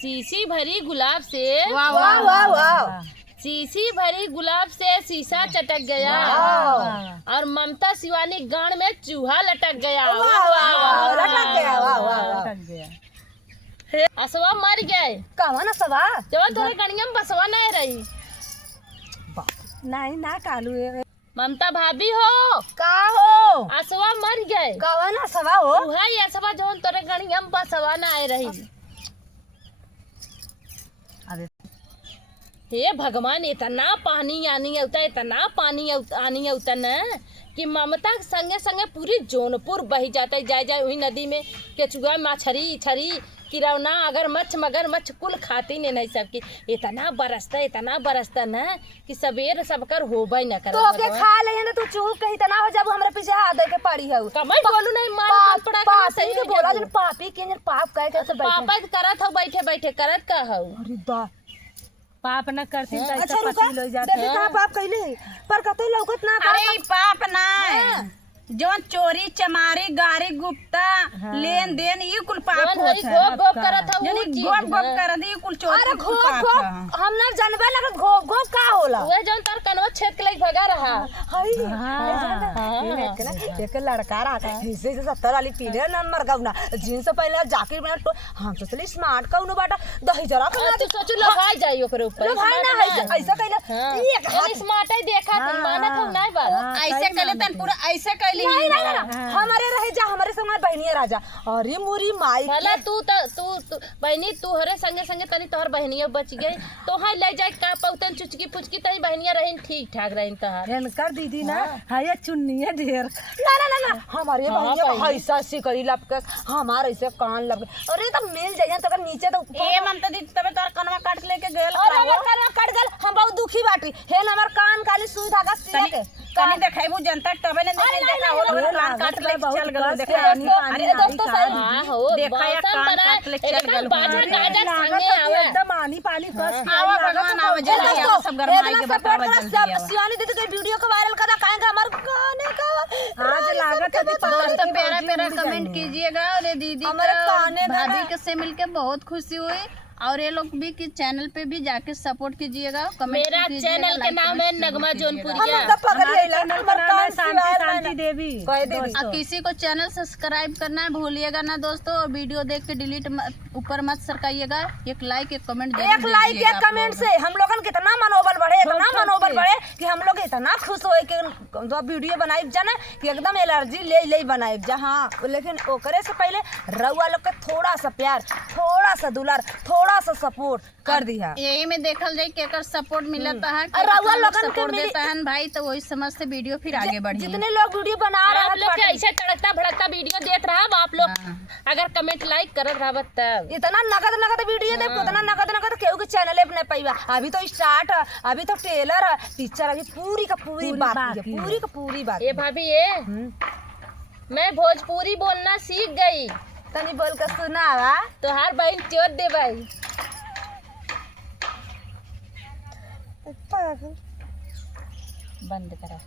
शीशी भरी गुलाब से वाह वाह वाह वाह। शीशी भरी गुलाब से शीशा चटक गया और ममता शिवानी गान में चूहा लटक गया। वाह वाह वाह, लटक गया, वाह वाह वाह। असवा मर गए कहवा ना सवा जब तोरे गणिया में बसवा नहीं रही। नहीं ना कालू ममता भाभी हो का हो असवा मर गए कहवा ना सवा हो। वही असवा जो तोरे गणिया में बसवा नहीं रही। हे भगवान इतना पानी आनी होता इतना पानी आनी होता न कि ममता संगे संगे पूरी जौनपुर बही जाता है। जाए जाए वही नदी में केचुआ मछरी छरी किरौना अगर मगर मच्छ कुल खाती नहीं सबकी इतना बरसता न कि सबेर सबकर होबे न कर। तो के खा ले ना तू चूक कहीं तना हो जब हमरे पीछे हाथ दे के पड़ी है। कमाई बोलू नहीं मार पड़ा के सही के बोला जन पापी के जन पाप कह के सब पापा करत हो बैठे बैठे करत का हो। अरे बा पाप न करती तो अच्छा ऐसा रुका पति लो जाते देखे कहां पाप कइले पर कतो लौकत ना। अरे पाप ना जौन चोरी चमारी गारी गुप्ता लेन देन ये कुल पाप जौन होत हई है। गोप गोप करत हो यानी वो चीज गोप गोप न। कर दी कुल चोरी अरे कुल घोप पाप घोप है। हम ना जानबे लगा घोप घोप का होला। वह जौन तार कनवा छेद के लई भगा रहा। हई एक लड़का रहा ऐसे से 70 वाली पीले नंबर गाउना जींस पहले जाकिर बना तो हम सोचली स्मार्ट काउनो बाटा दही जरा हाँ, तू सोचू लगाई जाई ओकरे ऊपर लो भाई ना ऐसा कइले एक हाथ स्मार्ट है देखा तुम मानत हो नहीं बात। ऐसे कले तन पूरा ऐसे कइली नहीं नहीं हमारे रहे जा हमारे संग बहनिया राजा। अरे मुरी माई भला तू बहनी तू हरे संगे संगे तनी तोहर बहनिया बच गई तो हां ले जाए का पौतन चुचकी पुचकी तनी बहनिया रहिन ठीक ठाक रहिन तोहर। इनकर दीदी ना है चुन्नी है ढेर। ना ना ना हमारे बहनिया ऐसा सी करी लपके हमारे ऐसे कान लग। अरे तो मिल जाइए तो अगर नीचे तो ए ममता दी तबे तोर कनवा काट लेके गेल और हमर कान कट गल हम बहुत दुखी बाटी हेल हमर कान काली सुई धागा सिया के कनी देखाइबू जनता तबे ने देखा हो लोग कान काट ले चल गलो देखा। अरे दोस्तों हां हो देखा या कान काट ले चल गलो बाजा गाजा संगे आवे एकदम पानी कस के आवा भगवान आवे जल्दी आवा सब गरमाई के बतावा जल्दी आवा। सियानी दीदी के वीडियो को वायरल करा काहे हमर गाने का आज लागत है दोस्तों प्यारा प्यारा कमेंट कीजिएगा। और दीदी हमारे काने का भाभी के से मिलके बहुत खुशी हुई और ये लोग भी कि चैनल पे भी जाके सपोर्ट कीजिएगा। मेरा चैनल का नाम है नगमा जौनपुरिया। हम तो पकड़ ले चैनल का नाम है शांति देवी। कह दे और किसी को चैनल सब्सक्राइब करना है भूलिएगा ना दोस्तों। और वीडियो देख के डिलीट ऊपर मत सरकाइएगा। एक लाइक एक कमेंट एक लाइक एक कमेंट से हम लोगन कितना मनोबल बढ़े इतना मनोबल बढ़े कि हम लोग इतना खुश होए कि तो वीडियो बनाई जाना कि एकदम एलर्जी ले बनाई जहाँ। लेकिन ओकरे से पहले रउआ लोग के थोड़ा सा प्यार थोड़ा सा दुलार थोड़ा सा सपोर्ट कर दिया। यही में देखल जाए कि अगर सपोर्ट मिलता है और रउआ लोगन के सपोर्ट मिली- देता है भाई तो वही समझ से वीडियो फिर आगे बढ़ी। जितने लोग वीडियो बना और आप रहे लोग के हैं ऐसे तड़कता भड़कता वीडियो देख रहा आप लोग अगर कमेंट लाइक करत रहा तब इतना नगद वीडियो दे उतना नगद केहू के चैनल पे नहीं पाइबा। अभी तो स्टार्ट है अभी तो टेलर है पिक्चर अभी पूरी का पूरी बाकी है पूरी का पूरी बात ये भाभी ये मैं भोजपुरी बोलना सीख गई। तनी बोल के सुनावा तोहार बहन चोट दे भाई बंद करा।